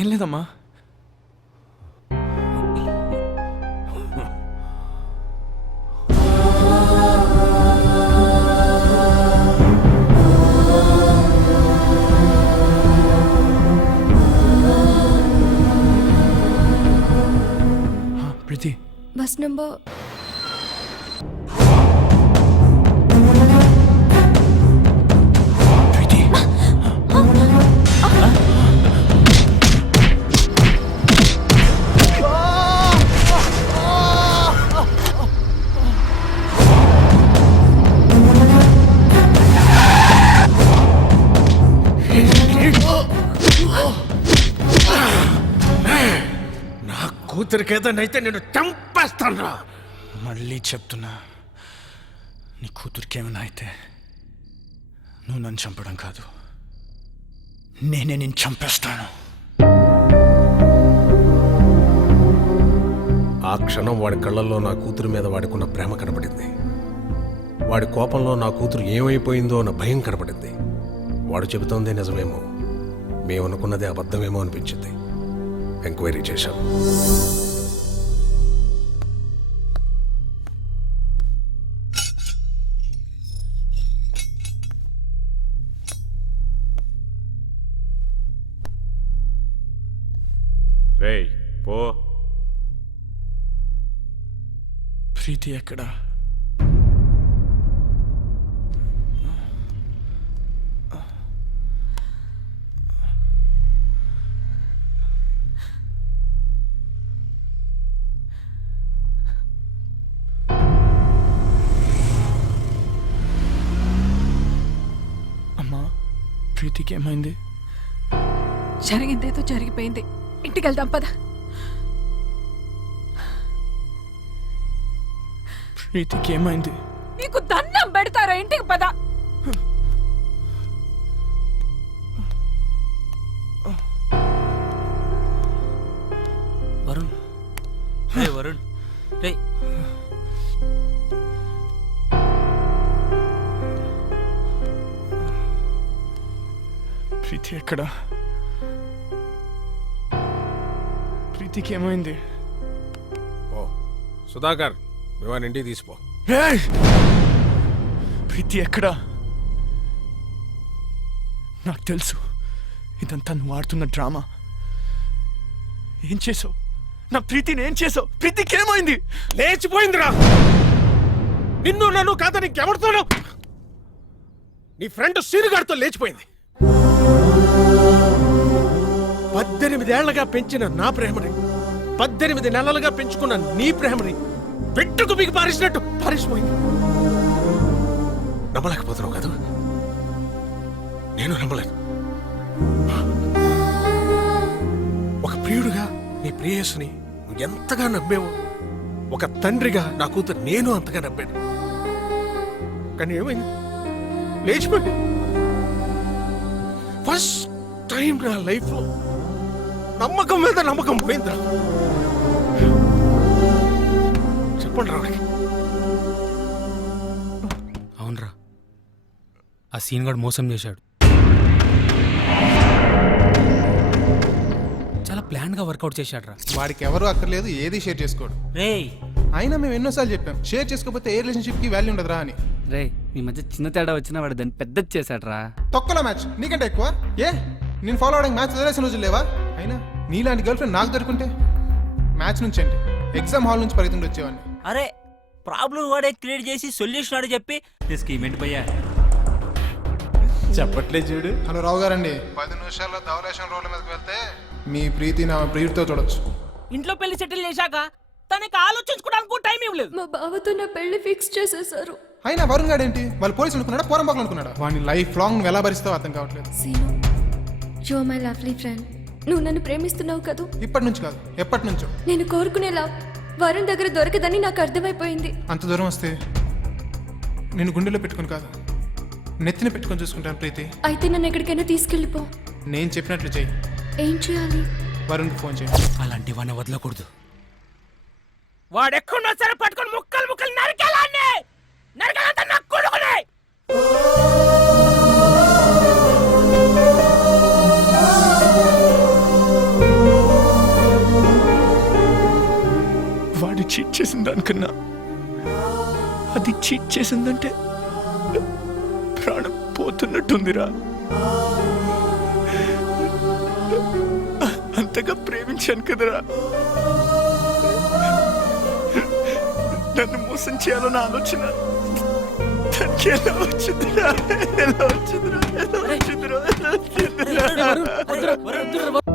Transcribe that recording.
ఏం లేదమ్మా. ప్రీతి, bus number ప్రీతి, కూతురికి ఏదైతే నేను చంపేస్తాను. మళ్ళీ చెప్తున్నా, నీ కూతురికి ఏమైనా అయితే నువ్వు నన్ను చంపడం కాదు, నేనే నేను చంపేస్తాను. ఆ క్షణం వాడి కళ్ళల్లో నా కూతురు మీద వాడికున్న ప్రేమ కనపడింది. వాడి కోపంలో నా కూతురు ఏమైపోయిందో అన్న భయం కనపడింది. వాడు చెబుతోందే నిజమేమో, మేము అనుకున్నదే అబద్ధమేమో అనిపించింది. ఎంక్వైరీ చేశాం. రేయ్ పో. ప్రీతి ఎక్కడా? అమ్మా, ప్రీతికి ఏమైంది? జరిగిందేదో జరిగిపోయింది. ఇంటికి వెళ్దాం పద. ప్రీతికి ఏమైంది? నీకు దండం పెడతారా? ఇంటికి పద. వరుణ్, వరుణ్, రే ప్రీతి ఎక్కడా? ప్రీతికి ఏమైంది? ఓ సుధాకర్, మేము ఇంటికి తీసిపో. ప్రీతి ఎక్కడా? నాకు తెలుసు ఇదంతా నువ్వు ఆడుతున్న డ్రామా. ఏం చేసావు? నా ప్రీతిని ఏం చేసావు? ప్రీతికి ఏమైంది? లేచిపోయిందిరా. నిన్ను నన్ను కాదని ఇంకెవరితోనో నీ ఫ్రెండ్ సీనుగాడితో లేచిపోయింది. 18 ఏళ్లగా పెంచిన నా ప్రేమని, 18 నెలలుగా పెంచుకున్న నీ ప్రేమని పెట్టుకు బిగి పారేసినట్టు పారేసిపోయింది. నమ్మలేకపోతున్నావు కదా? నేను నమ్మలేను. ఒక ప్రియుడుగా నీ ప్రేయస్సుని నువ్వు ఎంతగా నమ్మేవో, ఒక తండ్రిగా నా కూతురు నేను అంతగా నమ్మాను. కానీ ఏమైంది? లేచిపోయింది. ఫస్ట్ టైం నా లైఫ్లో నమ్మకం మీద నమ్మకం పోయిందిరా. చెప్పండి రావుడికి. అవునరా, ఆ సీన్ గాడు మోసం చేశాడు. చాలా ప్లాన్ గా వర్కౌట్ చేశాడు రా. వాడికి ఎవరు అక్కర్లేదు, ఏది షేర్ చేసుకోడు. రేయ్ అయినా మేము ఎన్నోసార్లు చెప్పాం, షేర్ చేసుకోకపోతే ఏ రిలేషన్షిప్ కి వాల్యూ ఉండదురా అని. రే, మీ మధ్య చిన్న తేడా వచ్చినా వాడు దాన్ని పెద్దది చేశాడు రా. తొక్కలో మ్యాచ్ నీకంటే ఎక్కువ. నేను ఫాలో అవడానికి మ్యాచ్ వదిలేసిన రోజులు లేవా? అయినా నీలాంటి గర్ల్ ఫ్రెండ్ నాకు దొరుకుంటే మ్యాచ్ నుంచి అంటే ఎగ్జామ్ హాల్ నుంచి పరిగెత్తుండి వచ్చేవాడిని. అరే ప్రాబ్లం వాడే క్రియేట్ చేసి సొల్యూషన్ ఆడే చెప్పి స్కీమ్ ఏంటి భయ్యా? చెప్పట్లే చూడు. హలో రావు గారండి, 10 నిమిషాల్లో ధవలేషన్ రోడ్ల మీదకి వెళ్తే మీ ప్రీతి నా ప్రియుడితో చూడొచ్చు. ఇంట్లో పెళ్లి సెటిల్ చేశాక తనకి ఆలోచించుకోవడానికి టైం ఇవ్వలేదు. మా బావతో నా పెళ్లి ఫిక్స్ చేసేసారు. అయినా వరుణ్ గారు ఏంటి, వాళ్ళు పోలీసులు అనుకున్నాడా, పోరంబాకులు అనుకున్నాడా? వాడిని లైఫ్ లాంగ్ నువ్వు ఎలా భరిస్తావో అర్థం కావట్లేదు. Seenu, you are my lovely friend. నువ్వు నన్ను ప్రేమిస్తున్నావు కదూ? ఇప్పటి నుంచి కాదు, ఎప్పటి నుంచో. నేను కోరుకునేలా వరుణ్ దగ్గర దొరకదని నాకు అర్థమైపోయింది. అంత దూరం వస్తే నేను గుండెలో పెట్టుకుని కాదు, నెత్తిన పెట్టుకొని చూసుకుంటాను ప్రీతి. అయితే నన్ను ఎక్కడికైనా తీసుకెళ్ళిపో. నేను చెప్పినట్లు చెయ్యి. ఏం చేయాలి? వరుణ్కి ఫోన్ చేయి. అలాంటి వాడిని వదలకూడదు. వాడెక్కడున్నా సరే పట్టుకొని ముక్కలు ముక్కలు నరికేలాన్ని నరకాలంతా నాకు కొడుకునే. చేసిన దానికన్నా అది చీట్ చేసిందంటే ప్రాణం పోతున్నట్టుందిరా. అంతగా ప్రేమించాను కదరా. నన్ను మోసం చేయాలన్న ఆలోచన దానికి ఎలా వచ్చిందిరా? ఎలా వచ్చిందిరా? ఎలా వచ్చిందిరా? ఎలా వచ్చిందిరా?